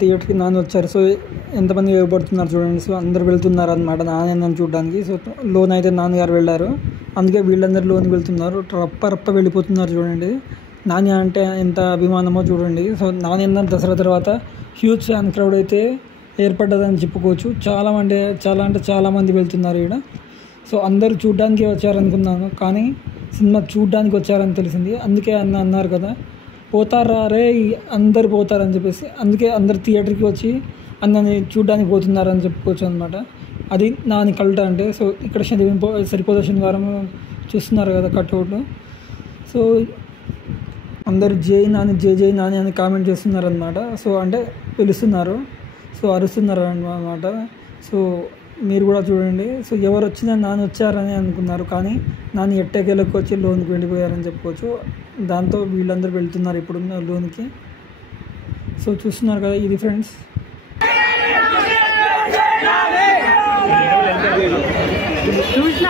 థియేటర్కి నాన్న వచ్చారు. సో ఎంతమంది పడుతున్నారు చూడండి. సో అందరు వెళ్తున్నారు అనమాట నాన్న చూడడానికి. సో లోన్ అయితే నాన్నగారు వెళ్ళారు, అందుకే వీళ్ళందరూ లోన్కి వెళ్తున్నారు. రప్ప వెళ్ళిపోతున్నారు చూడండి. నాని అంటే ఎంత అభిమానమో చూడండి. సో నాని దసరా తర్వాత హ్యూజ్ ఫ్యాన్ క్రౌడ్ అయితే ఏర్పడ్డదని చెప్పుకోవచ్చు. చాలా మంది వెళ్తున్నారు ఇక్కడ. సో అందరూ చూడ్డానికి వచ్చారనుకున్నాను, కానీ సినిమా చూడ్డానికి వచ్చారని తెలిసింది. అందుకే అన్నారు కదా, పోతారా రే అందరు పోతారని చెప్పేసి, అందుకే అందరు థియేటర్కి వచ్చి అన్నని చూడ్డానికి పోతున్నారని చెప్పుకోవచ్చు అనమాట. అది నాని కల్ట్ అంటే. సో ఇక్కడ సరిపోదా శనివారం చూస్తున్నారు కదా కట్అవుట్. సో అందరూ జై నాని అని కామెంట్ చేస్తున్నారు అనమాట. సో అంటే పిలుస్తున్నారు, సో అరుస్తున్నారు అన్నమాట. సో మీరు కూడా చూడండి. సో ఎవరు వచ్చినా నాని వచ్చారని అనుకున్నారు, కానీ నాని ఎట్టకేలకు వచ్చి లోన్కి వెళ్ళిపోయారని చెప్పుకోవచ్చు. దాంతో వీళ్ళందరూ వెళ్తున్నారు ఇప్పుడు లోన్కి. సో చూస్తున్నారు కదా, ఇది ఫ్రెండ్స్. చూసిన